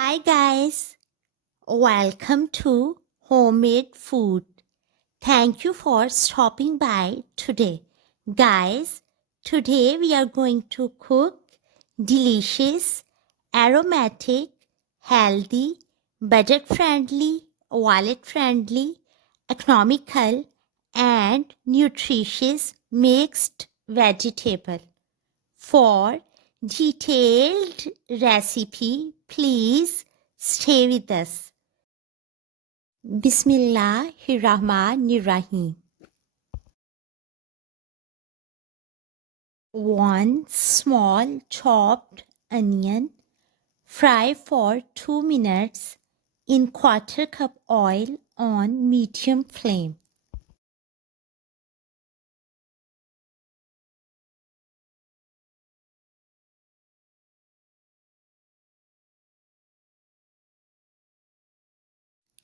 Hi guys, welcome to Homemade Food. Thank you for stopping by today. Guys, today we are going to cook delicious, aromatic, healthy, budget friendly, wallet friendly, economical, and nutritious mixed vegetable. For detailed recipe, please stay with us. Bismillahirrahmanirrahim. 1 small chopped onion. Fry for 2 minutes in quarter cup oil on medium flame.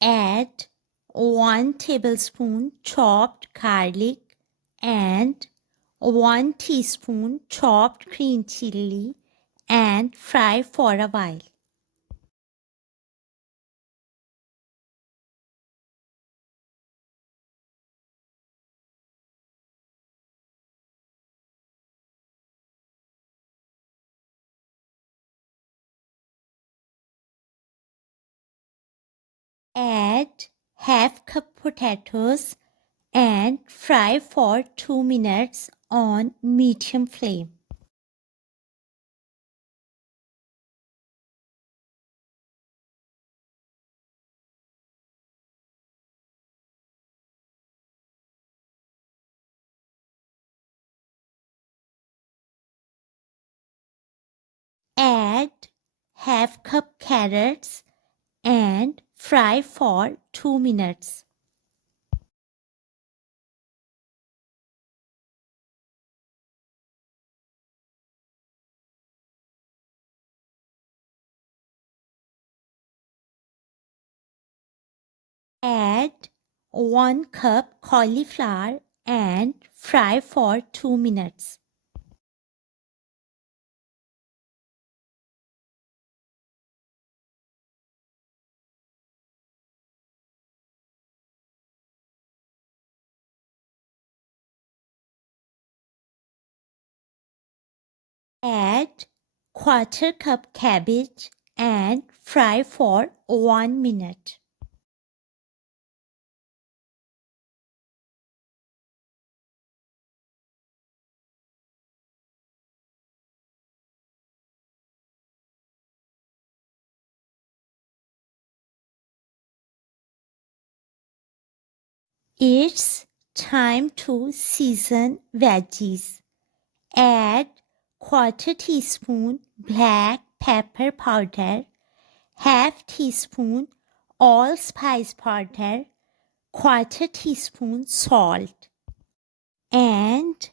Add 1 tablespoon chopped garlic and 1 teaspoon chopped green chili and fry for a while. Add half cup potatoes and fry for 2 minutes on medium flame. Add half cup carrots and fry for 2 minutes. Add 1 cup cauliflower and fry for 2 minutes. Add quarter cup cabbage and fry for 1 minute. It's time to season veggies. Add quarter teaspoon black pepper powder, half teaspoon allspice powder, quarter teaspoon salt, and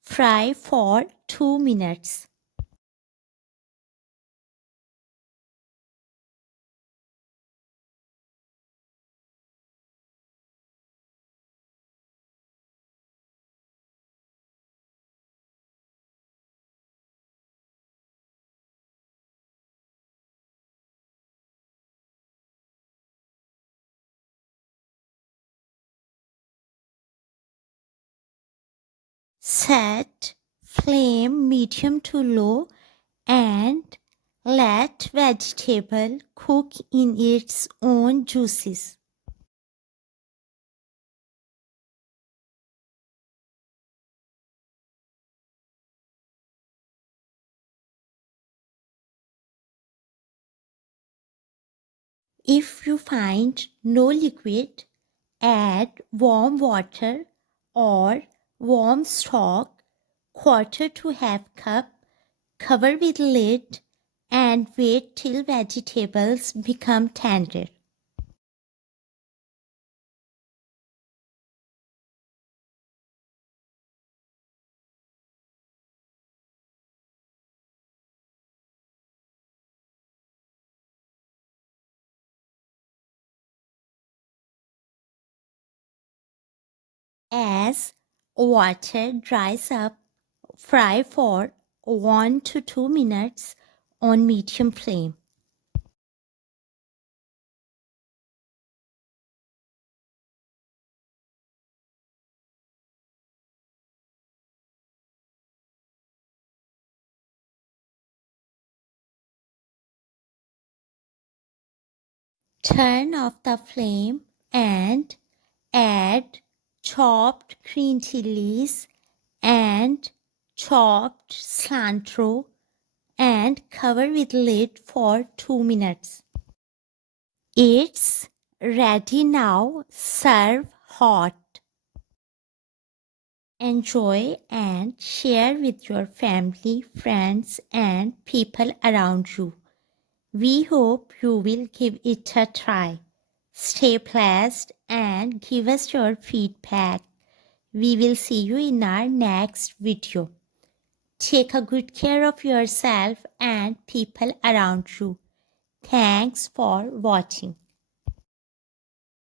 fry for 2 minutes. Set flame medium to low and let vegetable cook in its own juices. If you find no liquid, add warm water or warm stock, quarter to half cup, cover with lid and wait till vegetables become tender. As water dries up, fry for 1 to 2 minutes on medium flame. Turn off the flame and add chopped green chilies and chopped cilantro and cover with lid for 2 minutes. It's ready now. Serve hot. Enjoy and share with your family, friends, and people around you. We hope you will give it a try. Stay blessed and give us your feedback. We will see you in our next video. Take a good care of yourself and people around you. Thanks for watching.